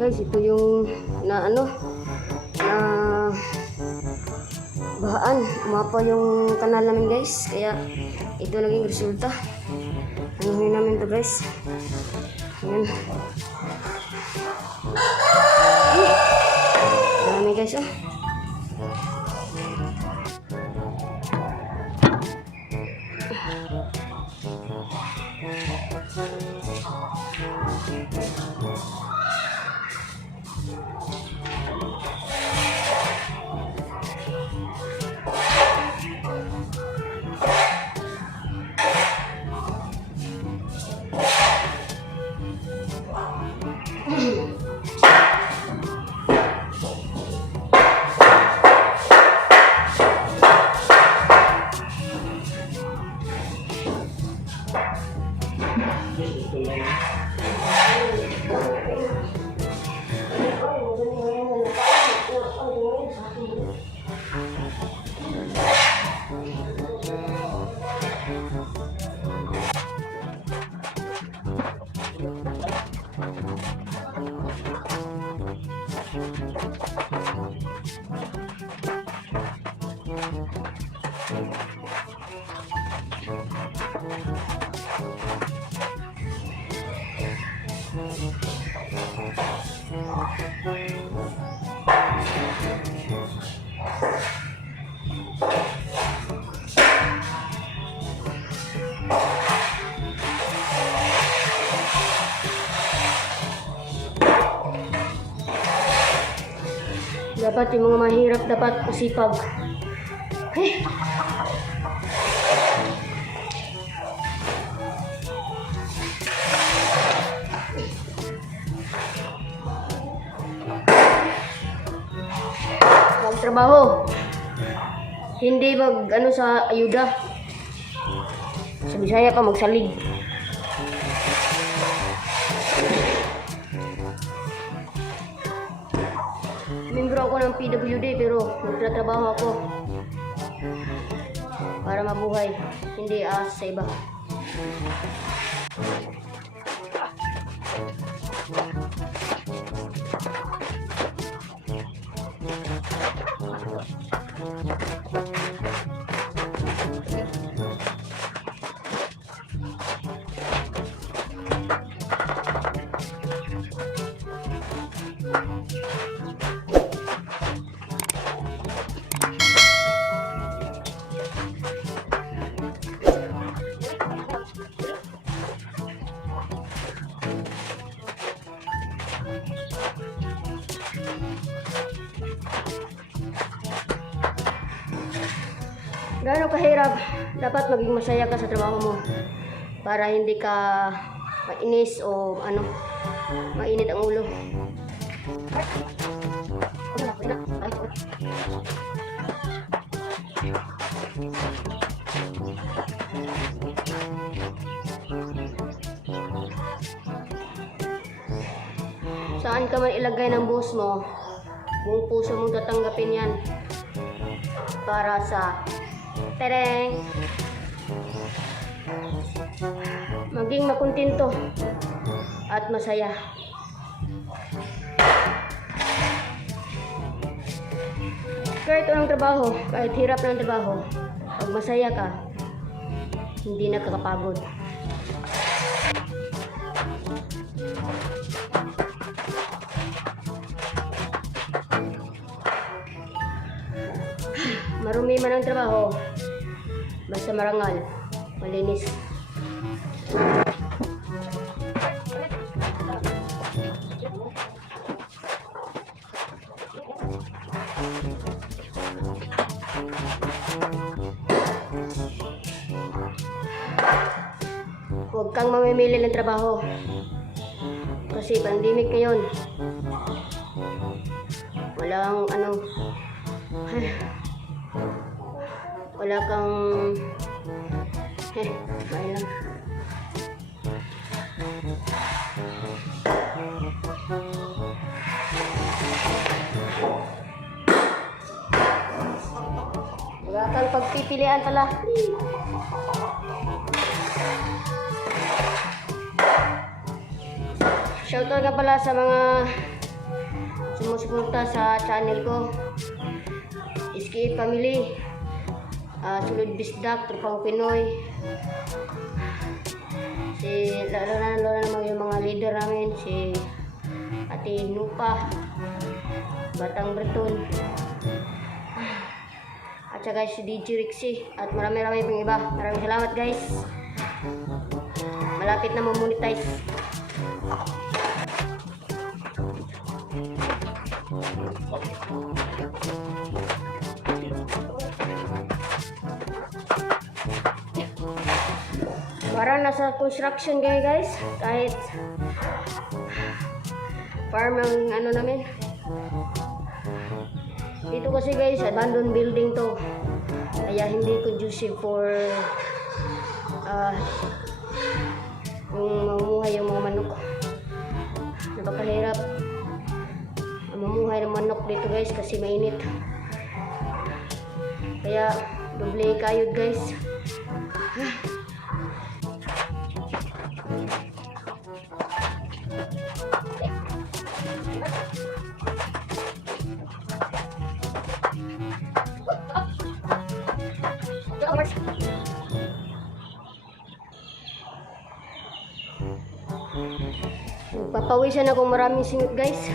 Guys, ito yung na ano na bahaan. Umapa yung kanal namin guys. Kaya ito naging resulta. Anuhin namin to guys. Ayan. Marami guys oh. Dapat yung mga mahirap dapat masipag. Eh. Magtrabaho. Hindi mag ano sa ayuda. Sa Bisaya pa magsalig. Membro ako ng PWD pero nagtatrabaho ako para mabuhay, hindi sa iba. Gaano kahirap, dapat maging masaya ka sa trabaho mo para hindi ka mainis o ano, mainit ang ulo. Saan ka man ilagay ng boss mo, buong puso mong tatanggapin yan para sa tereng maging makontento at masaya. Kahit anong trabaho, kahit hirap ng trabaho, pag masaya ka, hindi nakakapagod. Marumi man ang trabaho, basta marangal, malinis. Huwag kang mamimili ng trabaho kasi pandemic ngayon. Walang ano, wala kang bahay lang. Wala kang pagpipilian pala. Shoutout ka pala sa mga sumusuporta sa channel ko. SK Family, Sulod Bisdak, Trabaho Pinoy. Lalo naman yung mga leader namin, si Ate Nupa, Batang Breton, at saka si DJ Rixie, at marami pang iba. Maraming salamat guys. Malapit na mamonetize. Parang nasa construction kayo guys, kahit farm ang ano namin. Dito kasi guys, abandoned building to, kaya hindi conducive for yung mamumuhay yung mga manok. Napakahirap mamumuhay ng manok dito guys kasi mainit, kaya doble kayod guys. Papawisan ako, maraming singot guys.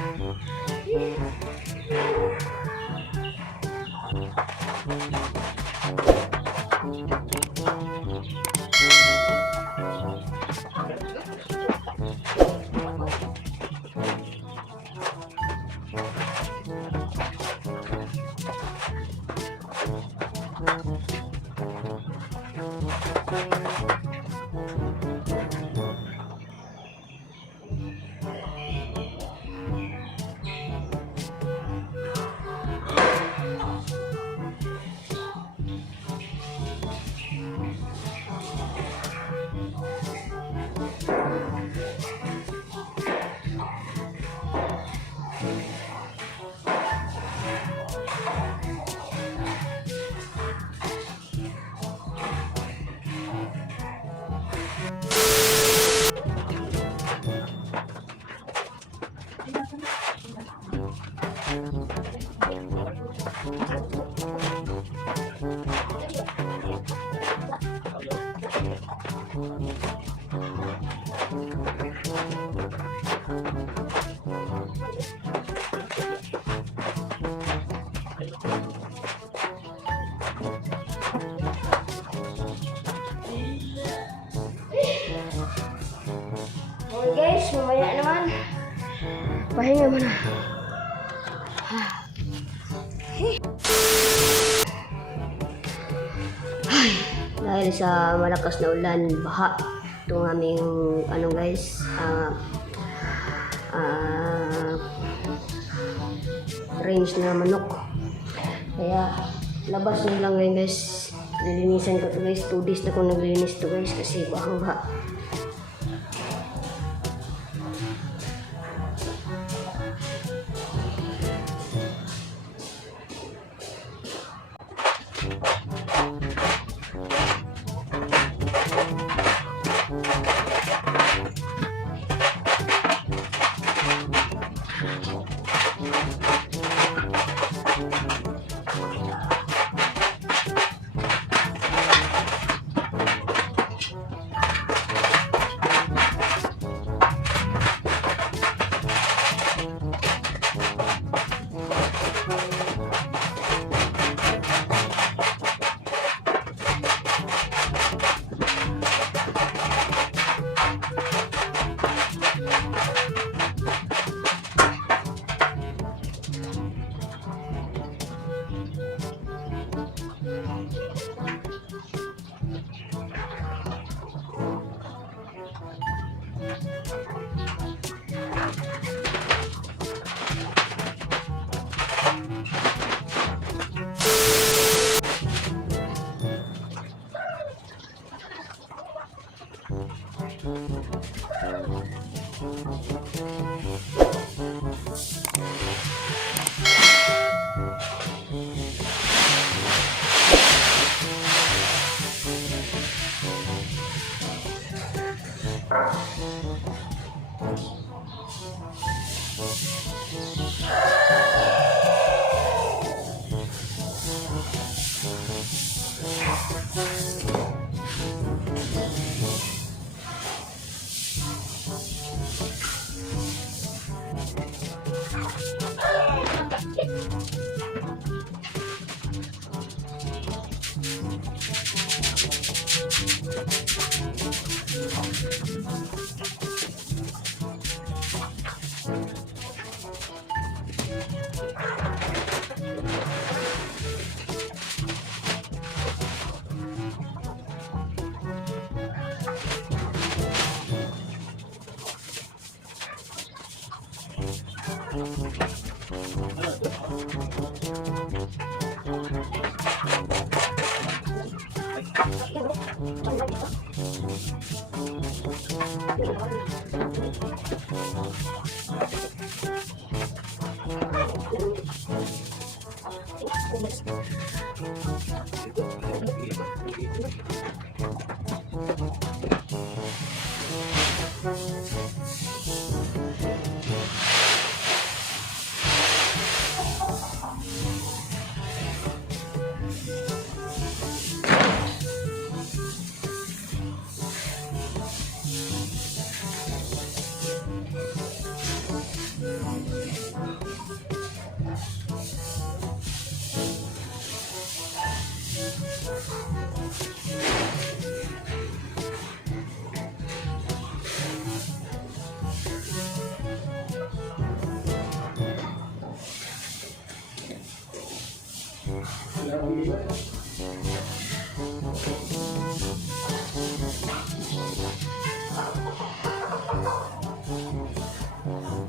Okay guys, mamaya naman. Pahinga muna. Dahil sa malakas na ulan, baha itong aming ano guys, range na manok. Kaya labas na lang ngayon guys. Nilinisan ko to guys. 2 days na ako naglilinis to guys kasi bahang-baha.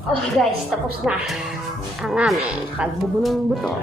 Okay guys, tapos na ang aming pagbubunong buto.